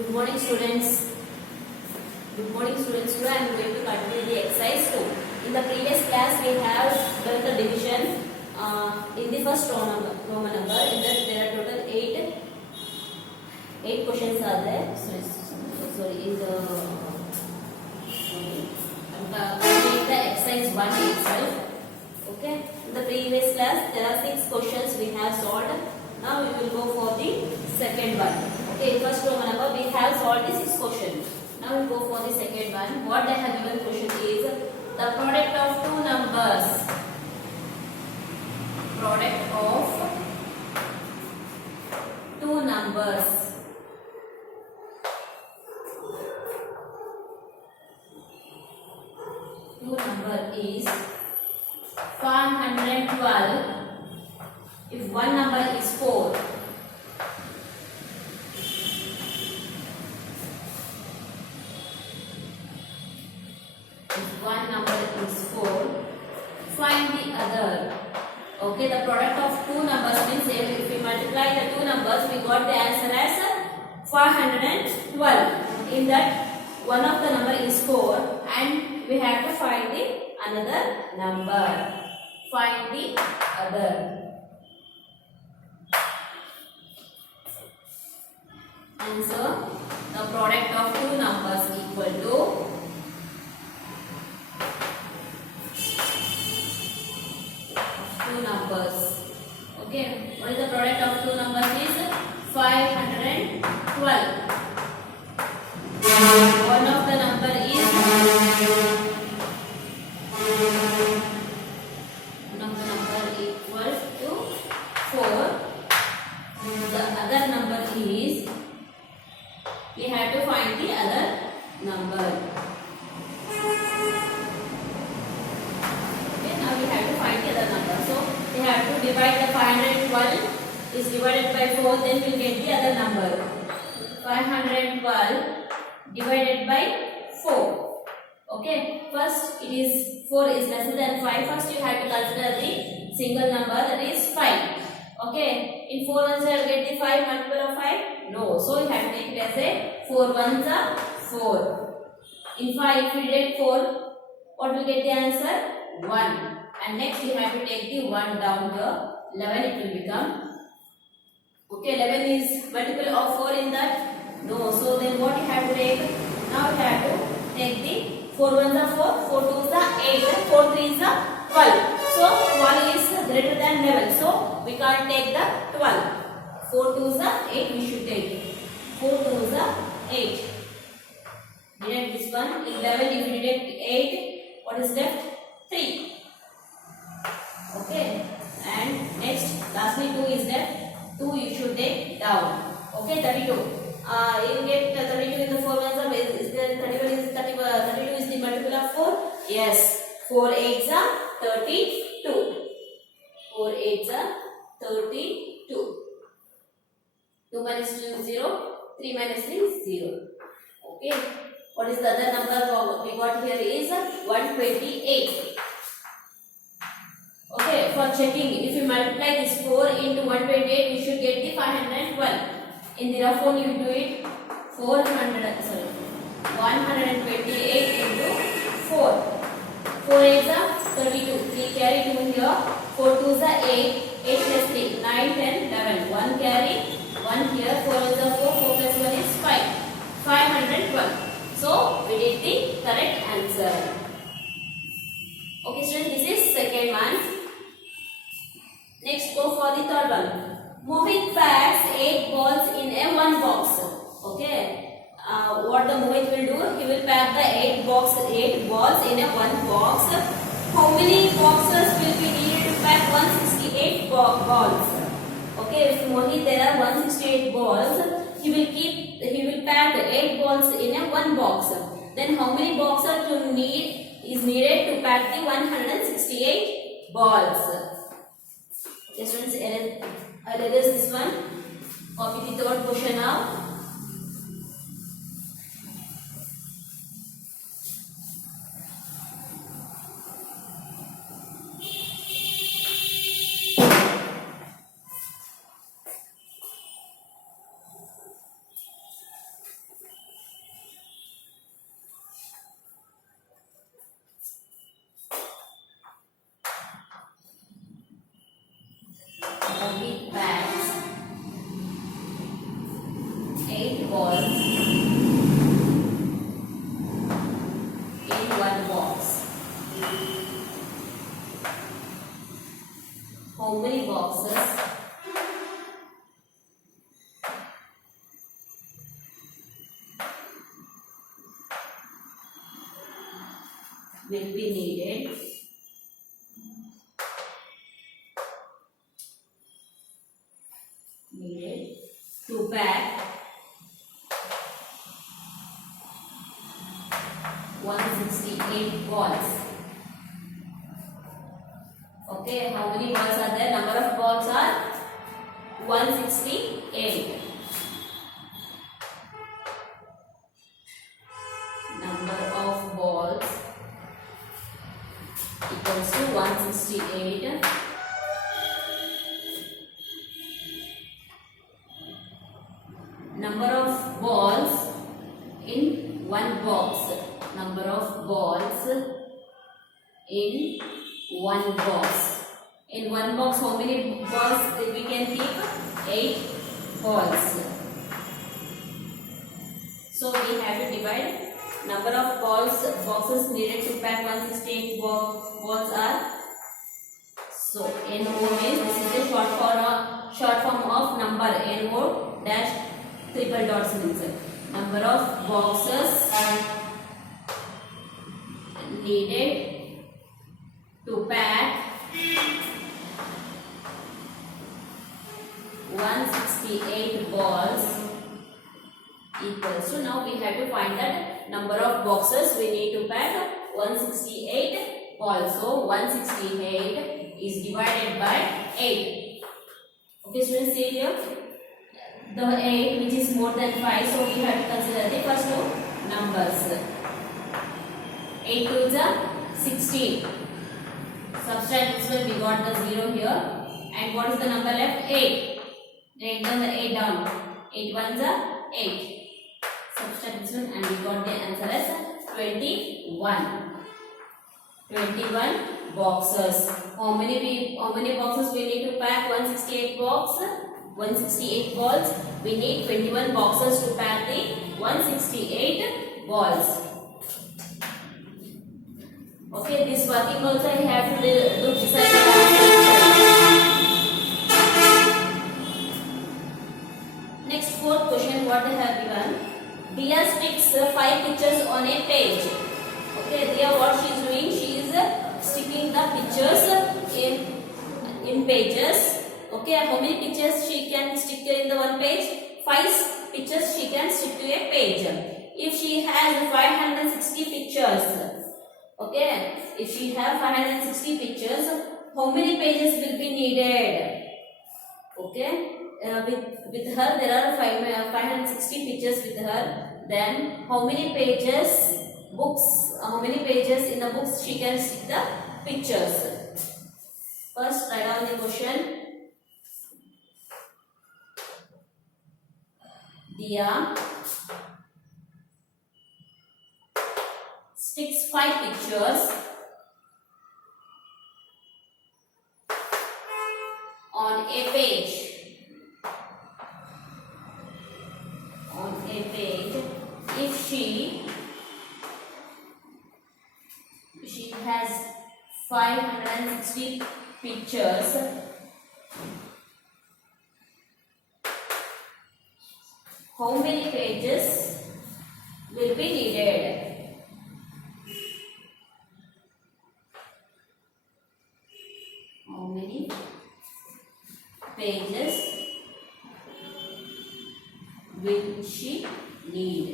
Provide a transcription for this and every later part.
Good morning, students. Good morning, students. Today I am going to continue the exercise 2. In the previous class, we have done the division in the first Roman number. In that, there are total eight questions are there. Sorry. I'm continuing the exercise 1 itself. Okay. In the previous class, there are 6 questions we have solved. Now we will go for the second one. Okay, first Roman number we have solved the 6 questions. Now we go for the second one. What they have given question is the product of two numbers. Product of two numbers. Two number is 512 if one number is 4. If one number is 4, find the other. Okay, the product of two numbers means if we multiply the two numbers, we got the answer as 512. In that, one of the number is 4 and we have to find the another number. Find the other. Answer, the product of two numbers equal to two numbers. Okay, what is the product of two numbers is 512. One of the number is equal to 4. The other number is, we have to find the other number. Okay, now we have to find the other number. So we have to divide the 512 is divided by 4, then we will get the other number. 512 divided by 4. Okay, first it is 4 is lesser than 5. First you have to consider the single number, that is 5. Okay, in 4 ones I will get the 5 multiple of 5? No, so you have to take it as a 4 ones are 4. In 5 if we take 4, what will get the answer? 1. And next you have to take the 1 down here, 11 it will become. Okay, 11 is multiple of 4 in that? No, so then what you have to take? Now you have to take the 4 ones are 4, 4 twos are 8, 4 threes are 12. So 12 is greater than 11. So we can't take the 12. 4 twos are 8 we should take. 4 twos are 8. Deduct this one. 11 if we deduct 8, what is left? 3. Okay. And next, lastly 2 is left. 2 you should take down. Okay, 32. You get 32 in the 4 ones are, is there 31 is 32 is the multiple of 4? Yes. 4 8s are 32. 4 8s are 32. 2 minus 2 is 0. 3 minus 3 is 0. Okay. What is the other number we got here is 128. Okay. For checking, if you multiply this 4 into 128, you should get the 512. In the rough one, you do it 128 into 4. 4 8s are 32. 3 carry 2 here. 4 2s are 8. 8 plus 3, 9, 10, 11. 1 carry, 1 here. 4 is 4. 4 plus 1 is 5. 512. So, we did the correct answer. Okay, students, this is second one. Next, go for the third one. Mohit packs 8 balls in a one box. Okay. What the Mohit will do? He will pack the 8 balls in a one box. How many boxes will be needed to pack 168 balls? Okay, if Mohit there are 168 balls, he will pack 8 balls in a one box. Then how many boxes is needed to pack the 168 balls? Okay, students, I'll erase this one. Copy the third question now. how many boxes will be needed to pack 168 balls. Okay, how many balls are there? Number of balls are 168. Number of balls equals to 168. Number of balls in one box. Number of balls in one box. In one box, how many balls we can keep? 8 balls. So we have to divide. Number of boxes needed to pack 168 balls are. So NO means this is the short form of number. NO dash triple dots means number of boxes needed to pack 168 balls equals to, now we have to find that number of boxes we need to pack 168 balls. So 168 is divided by 8. Okay students, see here the 8 which is more than 5, so we have to consider the first two numbers. 8 to the 16. Subtract this one, we got the 0 here. And what is the number left? 8. Write down the 8 down. 8 ones are 8. Subtract this one and we got the answer as 21. 21 boxes. How many boxes we need to pack? 168 box. 168 balls. We need 21 boxes to pack the 168 balls. Okay, this working also I have to do beside the next fourth question, what they have given. Dia sticks 5 pictures on a page. Okay, Dia, what she is doing? She is sticking the pictures in pages. Okay, how many pictures she can stick in the one page? 5 pictures she can stick to a page. If she has 560 pictures, okay, if she have 560 pictures, how many pages will be needed? Okay, with her there are 560 pictures with her. Then how many pages how many pages in the books she can stick the pictures? First write down the question. Dia sticks 5 pictures on a page. If she has 560 pictures, how many pages will be needed? How many pages will she need?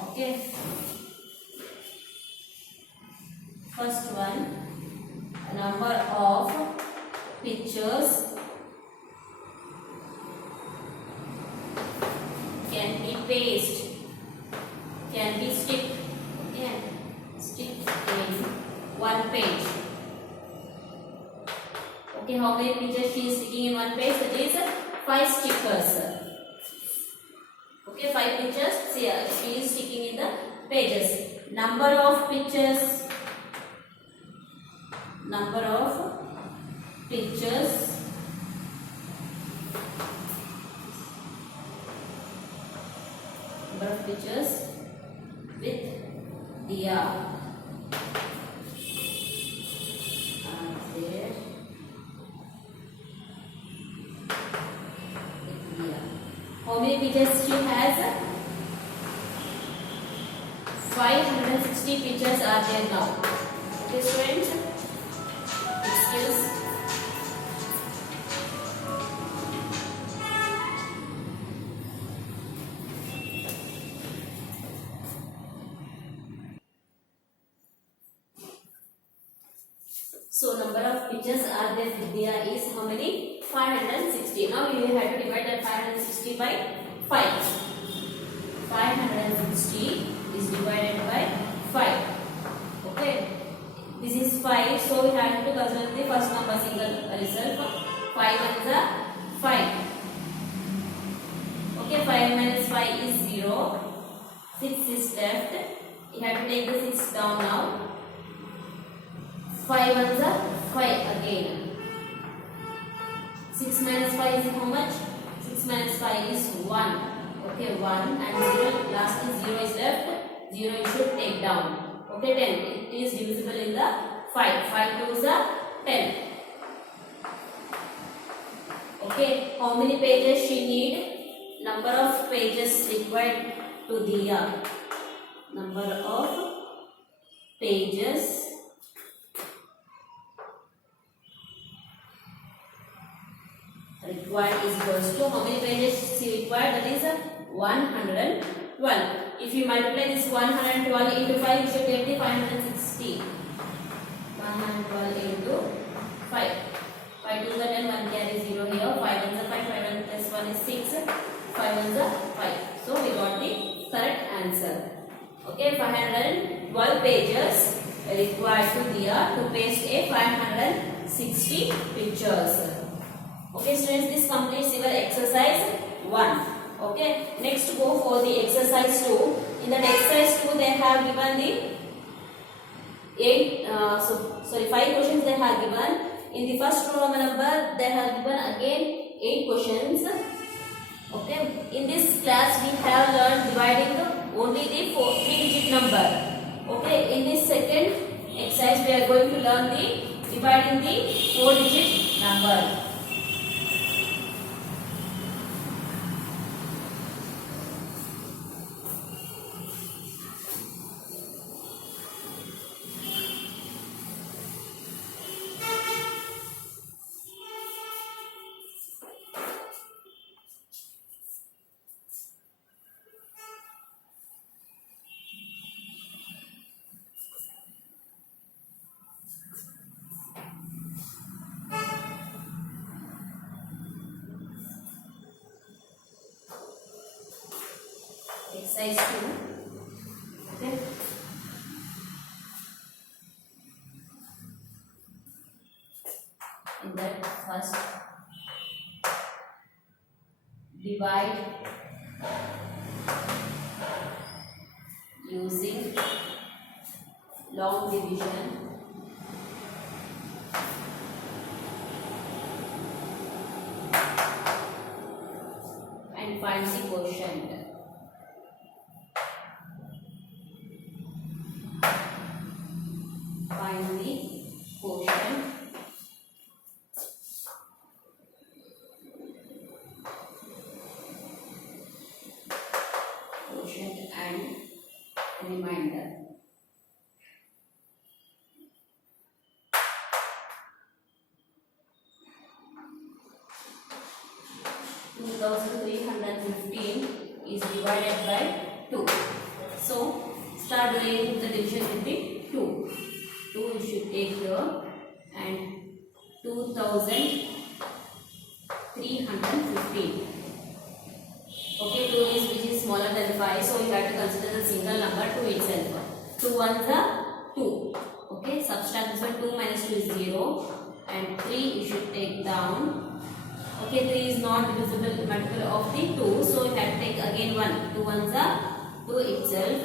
Okay. First one, number of pictures can be pasted, can be stick in one page. Okay, how many pictures she is sticking in one page? That is 5 stickers. Okay, 5 pictures she is sticking in the pages. Number of pictures with Dia. pictures she has? 560 pictures are there now. Okay, students. Excuse. So number of pictures are there Vidya is how many? 560. Now you have to divide that 560 by 5. 560 is divided by 5. Okay. This is 5. So we have to consider the first number single result. 5 ones are 5. Okay. 5 minus 5 is 0. 6 is left. You have to take the 6 down now. 5 ones are 5 again. 6 minus 5 is how much? 6 minus 5 is 1. Okay, 1 and 0. Last is 0 is left. 0 you should take down. Okay, 10. It is divisible in the 5. 5 2s are 10. Okay, how many pages she need? Number of pages required to the number of pages required is equals to how many pages she required? That is 112. If you multiply this 112 into 5, you should get the 560. 112 into 5. 5 2s are 10, 1 carry 0 here. 5 1s are 5, 5 1 plus 1 is 6. 5 1s are 5. So we got the correct answer. Okay, 512 pages required to paste a 560 pictures. Okay, students, this completes your exercise 1. Okay, next go for the exercise 2. In that exercise 2, they have given the 5 questions they have given. In the first row number, they have given again 8 questions. Okay, in this class we have learned dividing only the 3-digit number. Okay, in this second exercise we are going to learn the dividing the 4-digit number. Exercise 2. Okay. In that first, divide using long division. And find the quotient. Find the quotient. Quotient and remainder. Is divided by 2. So start doing the division with the 2. 2 you should take here and 2315. Okay, 2 is which is smaller than 5, so you have to consider the single number 2 itself. 2 ones are 2. Okay, subtract this one. 2 minus 2 is 0 and 3 you should take down. Okay, 3 is not divisible multiple of the 2, so you have to take again 1. 2 ones are 2 itself.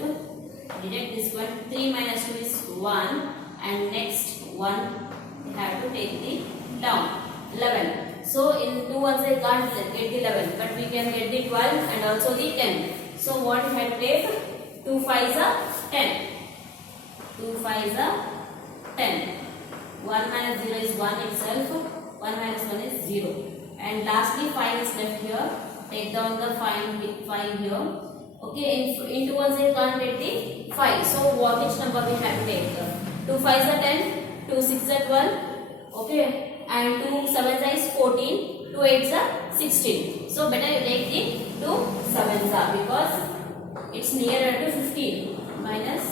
Deduct this one. 3 minus 2 is 1 and next 1 you have to take the down. 11. So in 2 ones I can't get the 11, but we can get the 12 and also the 10. So what you have to take? 2 5s are 10. 2 5s are 10. 1 minus 0 is 1 itself. 1 minus 1 is 0. And lastly 5 is left here. take down the 5 here. Okay, in 2 ones I can't get the 5. So which number we have to take? 2 5s are 10, 2 6s are 12. Okay, and 2 7s is 14, 2 8s are 16. So better you take the 2 7s are because it's nearer to 15 minus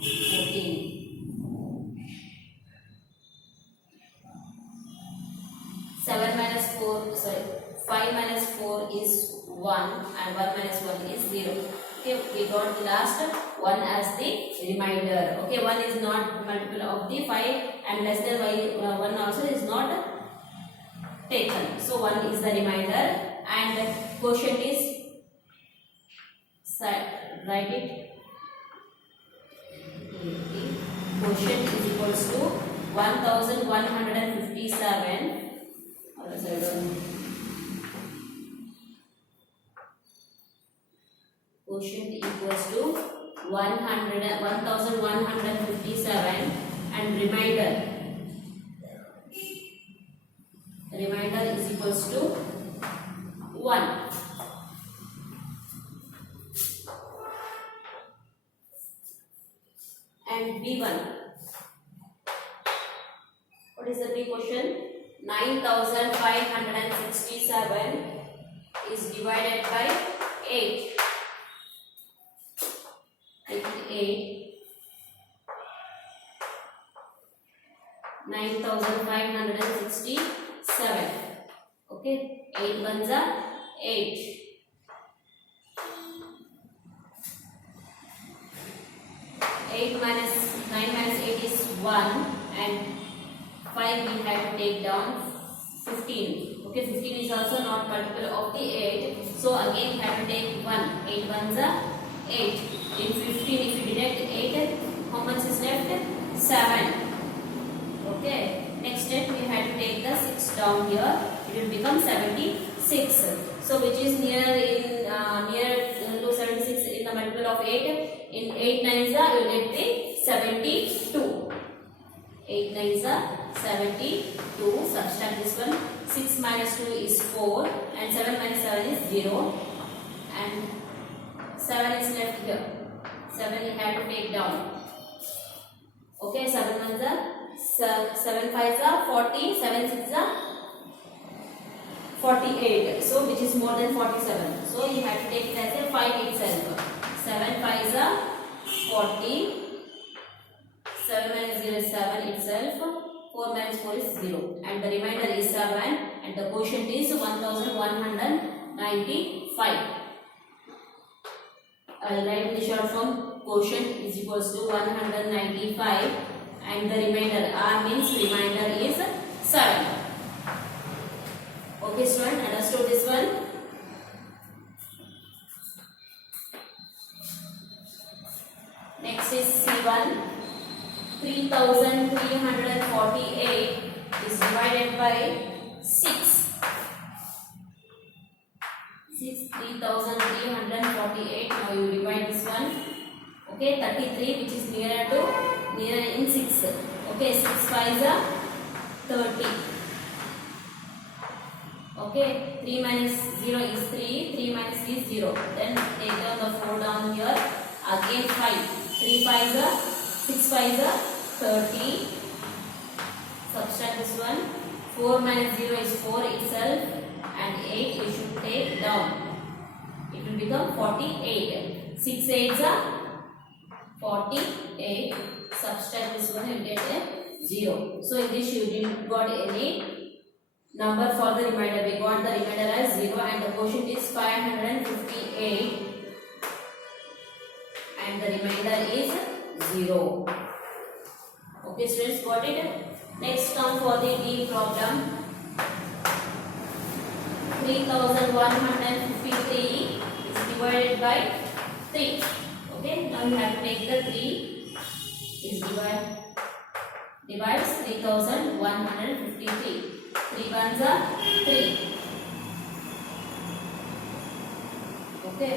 14. 7 minus 4, sorry, 5 minus 4 is 1 and 1 minus 1 is 0. Okay, we got the last one as the remainder. Okay, 1 is not multiple of the 5 and less than 1 also is not taken. So 1 is the remainder and the quotient is, write it. Quotient is equals to 1157. Quotient equals to 1157 and remainder is equals to 1. And B1, what is the B question? 9567 is divided by 8. 9567. Okay, 8 ones are 8. 9 minus 8 is 1 and 5 we have to take down 15. Okay, 15 is also not multiple of the 8. So again we have to take 1. 8 ones are 8. In 15 if you deduct 8, how much is left? 7. Okay, next step we have to take the 6 down here. It will become 76. So which is near to 76 in the multiple of 8. In 8 nines are you get the 72. 8 nines are 72. Subtract this one. 6 minus 2 is 4 and 7 minus 7 is 0 and 7 is left here. 7 you have to take down. Okay, 7 ones are 7 5s are 40, 7 6s are 48. So which is more than 47. So you have to take it as a 5 itself. 7 5s are 40. 7 minus 0 is 7 itself. 4 minus 4 is 0. And the remainder is 7 and the quotient is 1195. I will write in the short form. Quotient is equals to 195 and the remainder R means remainder is 7. Okay student, understood this one? Next is C1. 3348 is divided by 6. 3348. Now you divide this one. Okay, 33 which is nearer in 6. Okay, 6 5s are 30. Okay, 3 minus 0 is 3. 3 minus 3 is 0. Then take down the 4 down here. Again 5. 3 5s are 6 5s are 30. Subtract this one. 4 minus 0 is 4 itself and 8 you should take down. It will become 48. 6 8s are 48. Subtract this one and get a 0. So in this you didn't got any number for the remainder. We got the remainder as 0 and the quotient is 558 and the remainder is 0. Okay students, got it? Next come for the D problem. 3153 is divided by 3. Okay, now you have to take the 3 is divides 3153. 3 ones are 3. Okay,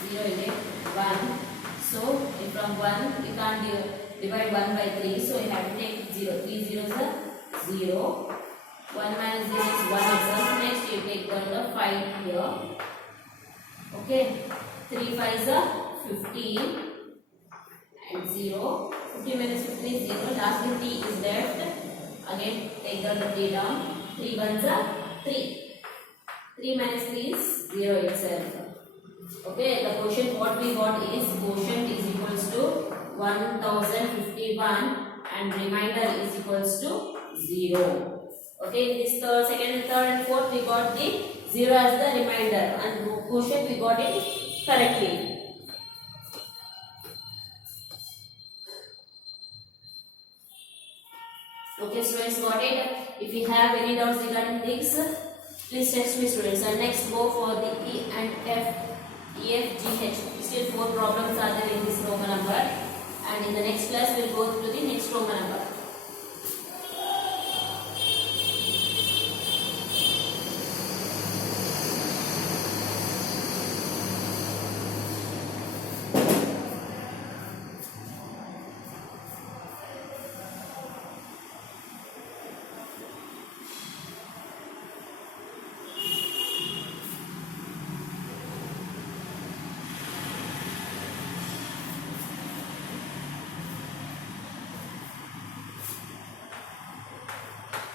0 in it 1. So from 1 we can't divide 1 by 3. So you have to take 0. 3 zeros are 0. 1 1 minus this is 1 itself. Next you take the 5 here. Okay, 3 5s are 15 and 0. 15 minus 15 is 0. Lastly 3 is left. Again take the 3 down. 3 1s are 3. 3 minus 3 is 0 itself. Okay, the quotient what we got is quotient is equals to 1051 and remainder is equals to 0. Okay, in this second, third and fourth we got the 0 as the remainder and quotient we got it correctly. Okay students, got it? If you have any doubts regarding this, please text me students. And next go for the E and F, E, F, G, H. Still 4 problems are there in this Roman number. And in the next class we will go through the next Roman number.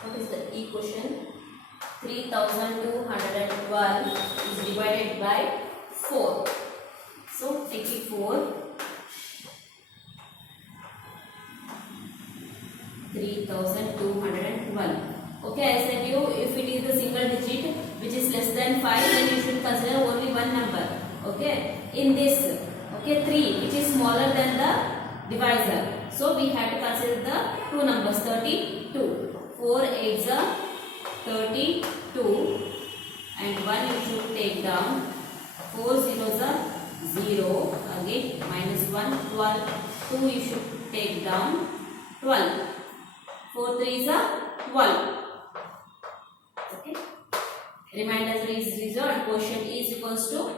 What is the equation? 3212 is divided by 4. So take it 4. 3212. Okay, I said you if it is the single digit which is less than 5, then you should consider only one number. Okay, in this, okay, 3 which is smaller than the divisor. So we have to consider the two numbers 32. 4 8s are 32 and 1 you should take down. 4 zeros are 0. Again minus 1 12. 2 you should take down. 12. 4 3s are 12. Okay. Remainder is 0 and quotient is equals to,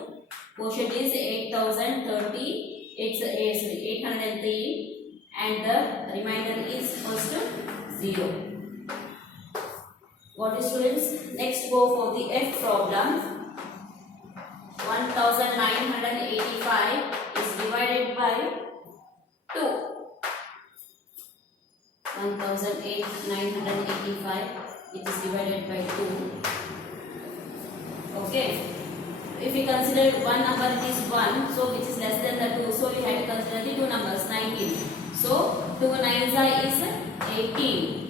quotient is 8030. It's 803 and the remainder is equals to 0. What is students? Next go for the F problem. 1985 is divided by 2. 1985 it is divided by 2. Okay. If we consider one number it is 1, so which is less than the 2, so we have to consider the two numbers 19. So 2 9s is 18.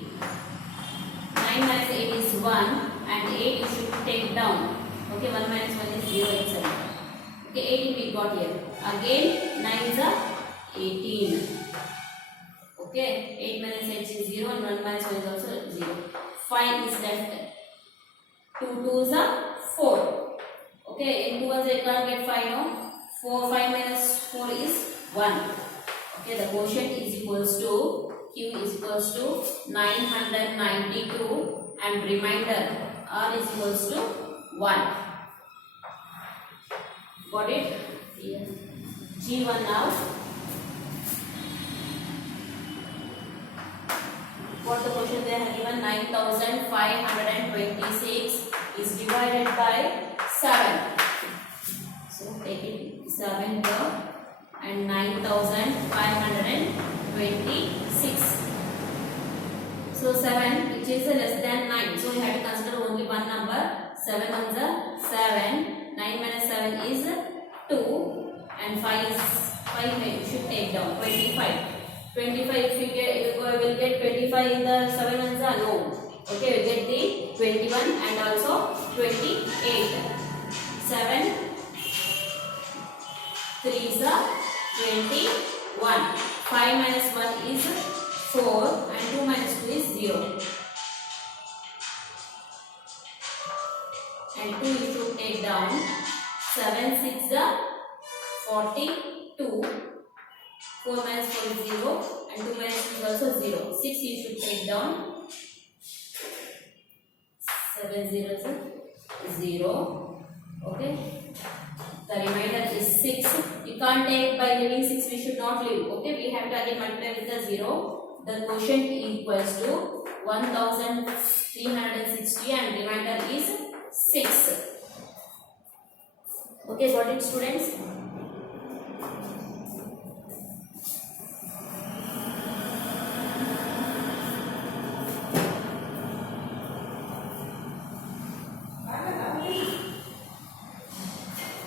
9 minus 8 is 1 and 8 you should take down. Okay, 1 minus 1 is 0 itself. Okay, 18 we got here. Again 9 is 18. Okay, 8 minus 8 is 0 and 1 minus 1 is also 0. 5 is left. 2 2s are 4. Okay, in 2 ones I can't get 5 now. 5 minus 4 is 1. Okay, the quotient is equals to, Q is equals to 992 and remainder R is equals to 1. Got it? Yes. G1 now. What the question they have given? 9526 is divided by 7. So take it 7 here and 9526. So 7 which is less than 9. So we have to consider only one number. 7 ones are 7. 9 minus 7 is 2 and 5 is 5 we should take down. 25. 25 if we will get 25 in the 7 ones are no. Okay, we get the 21 and also 28. 7 3 is 21. 5 minus 1 is 4 and 2 minus 2 is 0. And 2 you should take down. 7 6 is 42. 4 minus 4 is 0 and 2 minus 2 is also 0. 6 you should take down. 7 0 is 0. Okay. The remainder is 6. You can't take by leaving 6, we should not leave. Okay, we have to again multiply with the 0. The quotient equals to 1360 and remainder is 6. Okay, got it, students?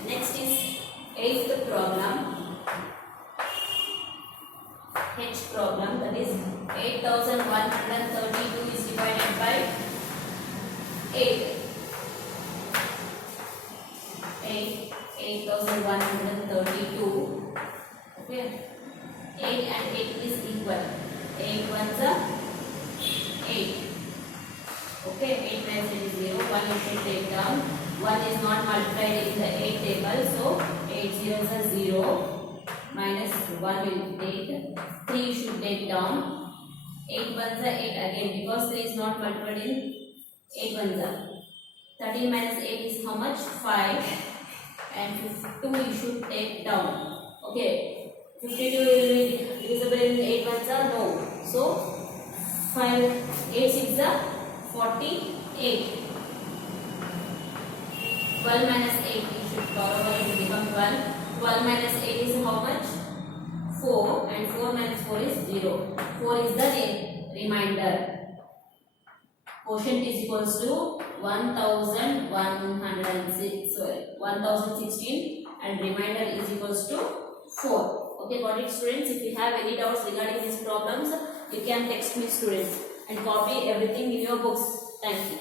Next is 8th problem. H problem, that is 8132 is divided by 8. 8132. Okay. 8 and 8 is equal. 8 ones are 8. Okay. 8 times 8 is 0. 1 you should take down. 1 is not multiplied in the 8 table, so 8 zeros are 0. Minus 1 will take. 3 you should take down. 8 ones are 8 again, because 3 is not multiplied in 8 ones are. 13 minus 8 is how much? 5. And 2 you should take down. Okay. 52 will be divisible in 8 ones are? No. So 5, 8 6 are 48. 12 minus 8 you should power over, it will become 12. 12 minus 8 is how much? 4, and 4 minus 4 is 0. 4 is the remainder. Quotient is equals to 1016 and remainder is equals to 4. Okay, got it, students? If you have any doubts regarding these problems, you can text me, students, and copy everything in your books. Thank you.